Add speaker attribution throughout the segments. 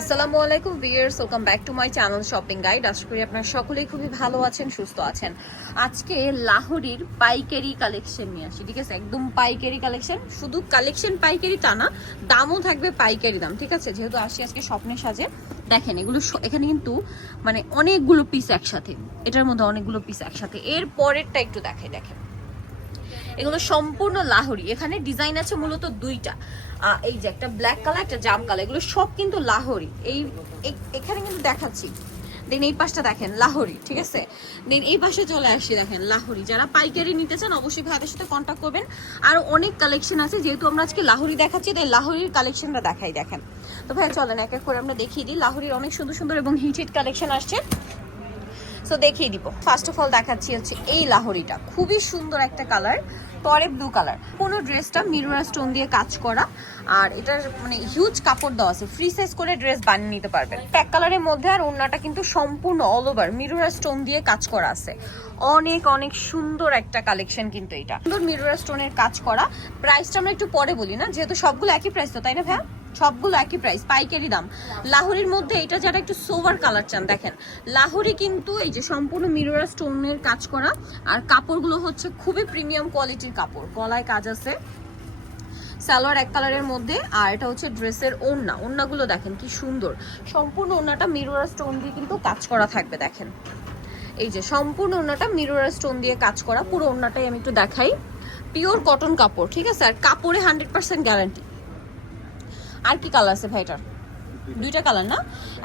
Speaker 1: আসসালামু আলাইকুম viewers welcome back to my channel shopping guide আশা করি আপনারা সকলেই খুবই ভালো আছেন, সুস্থ আছেন। আজকে লাহোরির পাইকারি কালেকশন নিয়ে আসি, ঠিক আছে? একদম পাইকারি কালেকশন শুধু কালেকশন পাইকারি টা না, দামও থাকবে পাইকারি দাম, ঠিক আছে? যেহেতু আসি আজকে স্বপ্নের সাজে, দেখেন এগুলো এখানে কিন্তু মানে অনেকগুলো পিস একসাথে, এটার মধ্যে অনেকগুলো পিস একসাথে। এর পরেরটা একটু দেখাই দেখেন। এগুলো সম্পূর্ণ লাহোরি, এখানে ডিজাইন আছে মূলত দুইটা। এই যে একটা ব্ল্যাক কালার একটা জাম কালার এগুলো সব কিন্তু লাহোরি। এই এখানে কিন্তু দেখাচ্ছি। দেন এই পাশটা দেখেন, লাহোরি, ঠিক আছে? দেন এই পাশে চলে আসি, দেখেন, লাহোরি। যারা পাইকারি নিতে চান, অবশ্যই ভাইদের সাথে কন্ট্যাক্ট করবেন। আর অনেক কালেকশন আছে, যেহেতু আমরা আজকে লাহোরি দেখাচ্ছি, তাই লাহোরির কালেকশনটা দেখাই, দেখেন। তো ভাই চলেন, এক এক করে আমরা দেখিয়ে দিই। লাহোরির অনেক সুন্দর সুন্দর এবং হিট হিট কালেকশন আসছে। সো দেখিয়ে দিব। ফার্স্ট অফ অল দেখাচ্ছি হচ্ছে এই লাহোরিটা। খুবই সুন্দর একটা কালার পরে ব্লু কালার কোনো ড্রেসটা মিরুরা স্টোন দিয়ে কাজ করা। আর এটার মানে হিউজ কাপড় দেওয়া আছে। ফ্রি সাইজ করে ড্রেস বানিয়ে নিতে পারবেন। প্যাক কালারের মধ্যে আর ওড়নাটা কিন্তু সম্পূর্ণ অল ওভার মিরুরা স্টোন দিয়ে কাজ করা আছে। অনেক অনেক সুন্দর একটা কালেকশন কিন্তু এটা। সুন্দর মিরুরা স্টোনের কাজ করা। প্রাইসটা আমরা একটু পরে বলি না, যেহেতু সবগুলো একই প্রাইস তো, তাই না ভাইয়া? সবগুলো একই প্রাইস পাইকারি দাম। লাহোরির মধ্যে এটা যারা একটু সোভার কালার চান, দেখেন, লাহোরি কিন্তু এই যে সম্পূর্ণ মিরোরা স্টোনের কাজ করা, আর কাপড়গুলো হচ্ছে খুবই প্রিমিয়াম কোয়ালিটির কাপড়। গলায় কাজ আছে, সালোয়ার এক কালারের মধ্যে, আর এটা হচ্ছে ড্রেসের ওড়না। ওড়নাগুলো দেখেন কি সুন্দর। সম্পূর্ণ ওড়নাটা মিরোরা স্টোন দিয়ে কিন্তু কাজ করা থাকবে, দেখেন। এই যে সম্পূর্ণ ওড়নাটা মিরোরা স্টোন দিয়ে কাজ করা, পুরো ওড়নাটাই আমি একটু দেখাই। পিওর কটন কাপড়, ঠিক আছে? আর কাপড়ে হান্ড্রেড পার্সেন্ট গ্যারান্টি আর কি কালার আছে ভাইটার? দুইটা কালার না?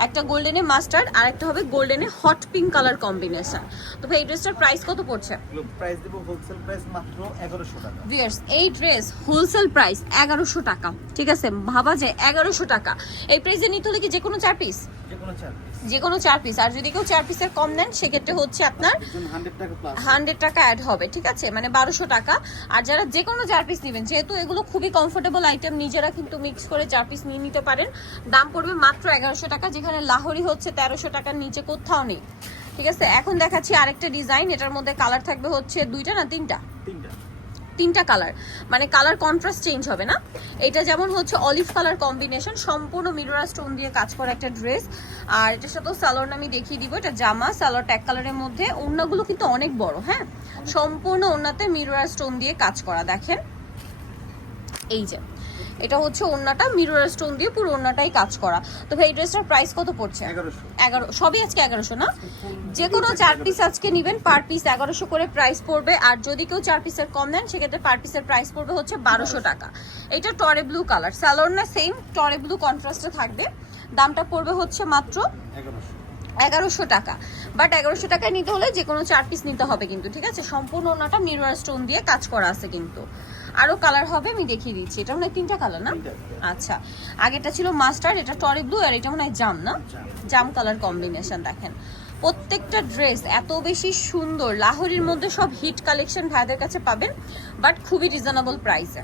Speaker 1: একটা গোল্ডেনে মাস্টার্ড আর একটা হবে গোল্ডেনে হট পিঙ্ক কালার কম্বিনেশন তো ভাই এই ড্রেসটার প্রাইস কত পড়ছে?
Speaker 2: প্রাইস দেব হোলসেল প্রাইস মাত্র 1100 টাকা।
Speaker 1: ভিউয়ার্স এই ড্রেস হোলসেল প্রাইস 1100 টাকা ঠিক আছে? ভাবা যায় 1100 টাকা। এই প্রাইসে নিতে হলে কি যে কোনো চার পিস
Speaker 2: যে কোনো চার পিস
Speaker 1: যে কোনো চার পিস আর যদি কেউ চার পিসের কম নেন সেক্ষেত্রে হচ্ছে আপনার
Speaker 2: হান্ড্রেড টাকা
Speaker 1: অ্যাড হবে ঠিক আছে? মানে বারোশো টাকা। আর যারা যে কোনো চার পিস নেবেন যেহেতু এগুলো খুবই কমফোর্টেবল আইটেম নিজেরা কিন্তু মিক্স করে চার পিস নিয়ে নিতে পারেন। দাম পড়বে মাত্র এগারোশো টাকা যেখানে লাহোরি হচ্ছে তেরোশো টাকার নিচে কোথাও নেই। ঠিক আছে? এখন দেখাচ্ছি আরেকটা ডিজাইন এটার মধ্যে কালার থাকবে হচ্ছে দুইটা না তিনটা?
Speaker 2: তিনটা
Speaker 1: কালার মানে কালার কন্ট্রাস্ট চেঞ্জ হবে না। এটা যেমন হচ্ছে অলিভ কালার কম্বিনেশন সম্পূর্ণ মিরোরা স্টোন দিয়ে কাজ করা একটা ড্রেস আর এটার সাথেও সালোয়ার আমি দেখিয়ে দিব, এটা জামা সালোয়ার ট্যাক কালারের মধ্যে। ওড়নাগুলো কিন্তু অনেক বড় হ্যাঁ? সম্পূর্ণ ওড়নাতে মিরোরা স্টোন দিয়ে কাজ করা, দেখেন। এই যে এটা হচ্ছে ওড়নাটা মিরোরা স্টোন দিয়ে পুরো ওড়নাটাই কাজ করা। তো ভাই এই ড্রেসটার প্রাইস কত পড়ছে? এগারো সবই আজকে এগারোশো না? যে কোনো চার পিস আজকে নিবেন পার পিস এগারোশো করে প্রাইস পড়বে। আর যদি কেউ চার পিসের কম নেন সেক্ষেত্রে পার পিসের প্রাইস পড়বে হচ্ছে বারোশো টাকা। এটা টরে ব্লু কালার স্যালোর না সেম টরে ব্লু কন্ট্রাস্টে থাকবে। দামটা পড়বে হচ্ছে মাত্র
Speaker 2: এগারোশো।
Speaker 1: এগারোশো টাকা। বাট এগারোশো টাকায় নিতে হলে যে কোনো চার পিস নিতে হবে কিন্তু ঠিক আছে? সম্পূর্ণ ওনাটা মিরর স্টোন দিয়ে কাজ করা আছে কিন্তু। আরও কালার হবে আমি দেখিয়ে দিচ্ছি। এটা মনে হয় তিনটা কালার না? আচ্ছা। আগেটা ছিল মাস্টার্ড এটা টরি ব্লু আর এটা মনে হয় জাম না? জাম কালার কম্বিনেশন দেখেন। প্রত্যেকটা ড্রেস এত বেশি সুন্দর লাহোরির মধ্যে সব হিট কালেকশন ভাইদের কাছে পাবেন বাট খুবই রিজনেবল প্রাইসে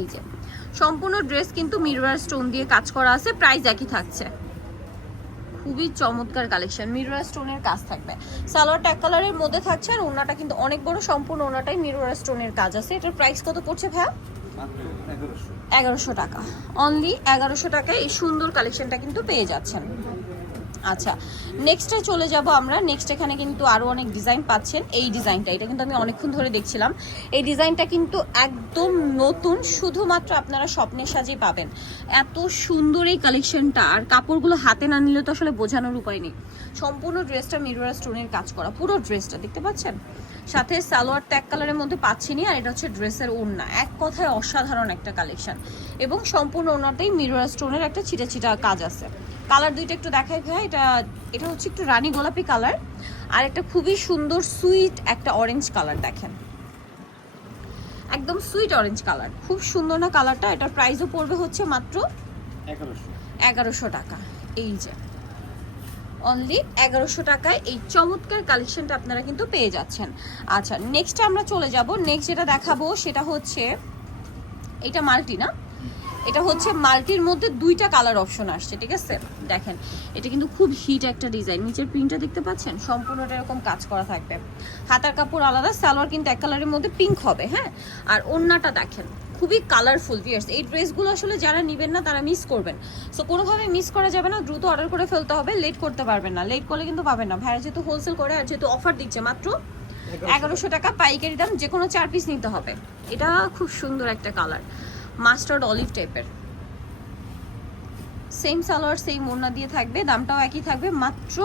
Speaker 1: এই যে সম্পূর্ণ ড্রেস কিন্তু মিরর স্টোন দিয়ে কাজ করা আছে প্রাইস একই থাকছে। খুবই চমৎকার কালেকশন মিরোরা স্টোনের কাজ থাকবে। সালোয়ার ট্যাগ কালারের মধ্যে থাকছে আর ওনাটা কিন্তু অনেক বড় সম্পূর্ণ ওনাটাই মিরোরা স্টোনের কাজ আছে। এটার প্রাইস কত পড়ছে ভাইয়া?
Speaker 2: এগারোশো।
Speaker 1: টাকা। অনলি এগারোশো টাকায় এই সুন্দর কালেকশনটা কিন্তু পেয়ে যাচ্ছেন। আচ্ছা নেক্সটে চলে যাব আমরা। নেক্সট এখানে কিন্তু আরও অনেক ডিজাইন পাচ্ছেন। এই ডিজাইনটা এটা কিন্তু আমি অনেকক্ষণ ধরে দেখছিলাম। এই ডিজাইনটা কিন্তু একদম নতুন, শুধুমাত্র আপনারা স্বপ্নের সাজেই পাবেন। এত সুন্দর এই কালেকশনটা আর কাপড়গুলো হাতে না নিলে তো আসলে বোঝানোর উপায় নেই। সম্পূর্ণ ড্রেসটা মিরোরা স্টোনের কাজ করা, পুরো ড্রেসটা দেখতে পাচ্ছেন? সাথে সালোয়ার ট্যাগ কালারের মধ্যে পাচ্ছিনি আর এটা হচ্ছে ড্রেসের ওড়না। এক কথায় অসাধারণ একটা কালেকশন এবং সম্পূর্ণ ওড়নাতেই মিরোরা স্টোনের একটা ছিটা ছিটা কাজ আছে। কালার দুইটা একটু দেখাই ভাই। এটা এটা হচ্ছে একটু রানী গোলাপি কালার। আর একটা খুবই সুন্দর সুইট একটা অরেঞ্জ কালার দেখেন। একদম সুইট অরেঞ্জ কালার। খুব সুন্দর না কালারটা? এটার প্রাইসও পড়বে হচ্ছে মাত্র
Speaker 2: এগারোশো।
Speaker 1: টাকা। এই যে। অনলি এগারোশো টাকায় এই চমৎকার কালেকশনটা আপনারা কিন্তু পেয়ে যাচ্ছেন। আচ্ছা নেক্সট আমরা চলে যাব। নেক্সট যেটা দেখাবো সেটা হচ্ছে এটা মাল্টি না? এটা হচ্ছে মাল্টির মধ্যে দুইটা কালার অপশন আসছে ঠিক আছে? দেখেন এটা কিন্তু খুব হিট একটা ডিজাইন। নিচের প্রিন্টটা দেখতে পাচ্ছেন? সম্পূর্ণটা এরকম কাজ করা থাকবে। হাতার কাপড় আলাদা সালোয়ার কিন্তু এক কালারের মধ্যে পিঙ্ক হবে হ্যাঁ? আর ওন্নাটা দেখেন খুবই কালারফুল ভিয়ার্স এই ড্রেসগুলো আসলে যারা নেবেন না তারা মিস করবেন। সো কোনোভাবে মিস করা যাবে না দ্রুত অর্ডার করে ফেলতে হবে লেট করতে পারবেন না। লেট করলে কিন্তু পাবেন না। ভাইরা যেহেতু হোলসেল করে আর যেহেতু অফার দিচ্ছে মাত্র এগারোশো টাকা। পাইকারি দাম যে কোনো চার পিস নিতে হবে। এটা খুব সুন্দর একটা কালার মাস্টার্ড অলিভ টাইপের। সেম সালোয়ার, সেম ওড়না দিয়ে থাকবে, দামটাও একই থাকবে, মাত্র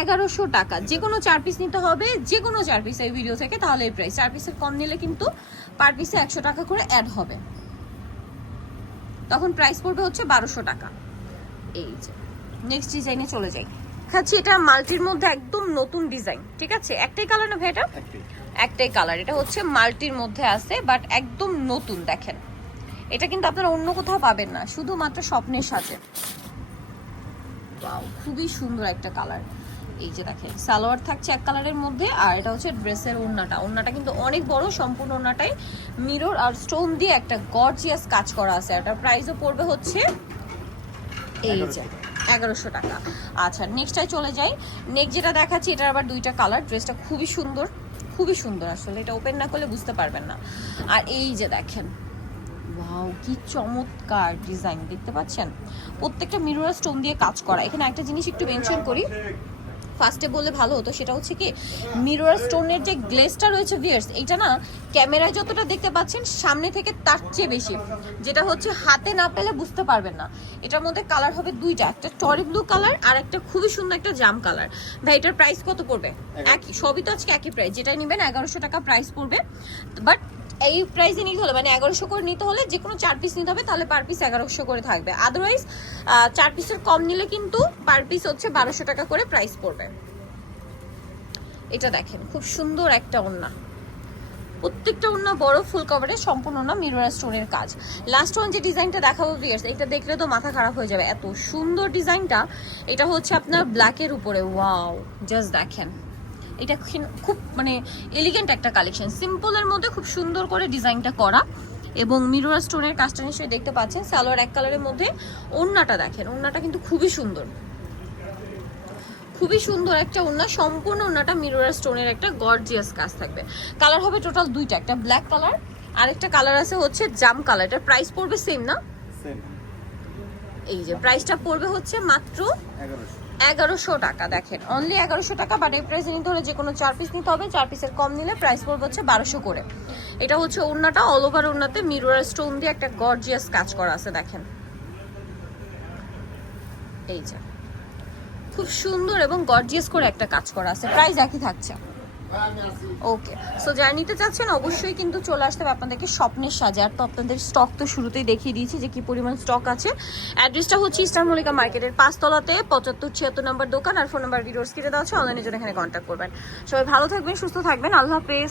Speaker 1: এগারোশো টাকা। যে কোনো চার পিস নিতে হবে যে কোনো চার পিস এই ভিডিও থেকে, তাহলে এই প্রাইস চার পিসের কম নিলে কিন্তু পার পিসে একশো টাকা করে অ্যাড হবে। তখন প্রাইস পড়বে হচ্ছে বারোশো টাকা। এই যে নেক্সট ডিজাইনে চলে যাই। খাচ্ছি এটা মাল্টির মধ্যে একদম নতুন ডিজাইন ঠিক আছে? একটাই কালার না ভাই এটা?
Speaker 2: একটাই
Speaker 1: কালার এটা হচ্ছে মাল্টির মধ্যে আছে বাট একদম নতুন দেখেন। এটা কিন্তু আপনারা অন্য কোথাও পাবেন না শুধুমাত্র স্বপ্নের সাথে খুবই সুন্দর একটা কালার এই যে দেখেন সালোয়ার থাকছে এক কালারের মধ্যে আর এটা হচ্ছে ড্রেসের ওড়নাটা। ওড়নাটা কিন্তু অনেক বড় সম্পূর্ণ ওড়নাটাই মিরর আর স্টোন দিয়ে একটা গর্জিয়াস কাজ করা আছে এটার প্রাইসও পড়বে হচ্ছে এই যে। এগারোশো টাকা। আচ্ছা নেক্সটটায় চলে যাই। নেক্সট যেটা দেখাচ্ছি, এটার আবার দুইটা কালার ড্রেসটা খুবই সুন্দর খুবই সুন্দর আসলে। এটা ওপেন না করলে বুঝতে পারবেন না। আর এই যে দেখেন ওয়াও কি চমৎকার ডিজাইন দেখতে পাচ্ছেন? প্রত্যেকটা মিরর স্টোন দিয়ে কাজ করা। এখানে একটা জিনিস একটু মেনশন করি। ফার্স্টে বললে ভালো হতো সেটা হচ্ছে কি মিরর স্টোনের যে গ্লেসটা রয়েছে ভিয়ার্স এটা না ক্যামেরায় যতটা দেখতে পাচ্ছেন সামনে থেকে তার চেয়ে বেশি। যেটা হচ্ছে হাতে না পেলে বুঝতে পারবেন না। এটার মধ্যে কালার হবে দুইটা একটা টরি ব্লু কালার আর একটা খুবই সুন্দর একটা জাম কালার ভাই এটার প্রাইস কত পড়বে? একই সবই তো আজকে একই প্রাইস যেটা নেবেন এগারোশো টাকা প্রাইস পড়বে। বাট এই প্রাইসে নিতে হলে মানে এগারোশো করে নিতে হলে যে কোনো চার পিস নিতে হবে, তাহলে পার পিস এগারোশো করে থাকবে। আদারওয়াইজ চার পিসের কম নিলে কিন্তু পার পিস হচ্ছে বারোশো টাকা করে প্রাইস পড়বে। এটা দেখেন, খুব সুন্দর একটা ওড়না। প্রত্যেকটা ওড়না বড় ফুল কভারে সম্পূর্ণ না মিরর স্টোনের কাজ। লাস্ট ওয়ান যে ডিজাইনটা দেখাবো ভিয়ার্স এটা দেখলে তো মাথা খারাপ হয়ে যাবে। এত সুন্দর ডিজাইনটা এটা হচ্ছে আপনার ব্ল্যাকের উপরে। ওয়াও জাস্ট দেখেন। এটা খুব মানে এলিগেন্ট একটা কালেকশন সিম্পলের মধ্যে খুব সুন্দর করে ডিজাইনটা করা। এবং মিরর স্টোনের কাজটা নিশ্চয়ই দেখতে পাচ্ছেন। সালোয়ার এক কালারের মধ্যে ওড়নাটা দেখেন। ওড়নাটা কিন্তু খুবই সুন্দর। খুবই সুন্দর একটা ওড়না। সম্পূর্ণ ওড়নাটা মিরর স্টোনের একটা গর্জিয়াস কাজ থাকবে। কালার হবে টোটাল দুইটা। একটা ব্ল্যাক কালার আর একটা কালার আছে হচ্ছে জাম কালার এটার প্রাইস পড়বে সেম না?
Speaker 2: সেম
Speaker 1: এই যে প্রাইসটা পড়বে হচ্ছে মাত্র
Speaker 2: এগারোশো।
Speaker 1: এগারোশো টাকা, দেখেন। অনলি এগারোশো টাকা বাট এই প্রাইসে নিতে হলে যে কোনো চার পিস নিতে হবে। চার পিসের কম নিলে প্রাইস পড়বে হচ্ছে বারোশো করে। এটা হচ্ছে ওড়নাটা অল ওভার ওড়নাতে মিরর স্টোন দিয়ে একটা গর্জিয়াস কাজ করা আছে, দেখেন। এই যে। খুব সুন্দর এবং গর্জিয়াস করে একটা কাজ করা আছে। প্রাইস একই থাকছে। ওকে সো যারা নিতে চাচ্ছেন, অবশ্যই কিন্তু চলে আসতে হবে আপনাদেরকে স্বপ্নের সাজে। আর তো আপনাদের স্টক তো শুরুতেই দেখিয়ে দিয়েছি যে কি পরিমাণ স্টক আছে। অ্যাড্রেসটা হচ্ছে ইস্টার্ন মল্লিকা মার্কেটের পাঁচতলাতে, পঁচাত্তর ছিয়াত্তর নম্বর দোকান আর ফোন নাম্বার ভিডিওস কেটে দেওয়া আছে। অনলাইনে জন্য এখানে কন্ট্যাক্ট করবেন। সবাই ভালো থাকবেন, সুস্থ থাকবেন। আল্লাহ হাফেজ।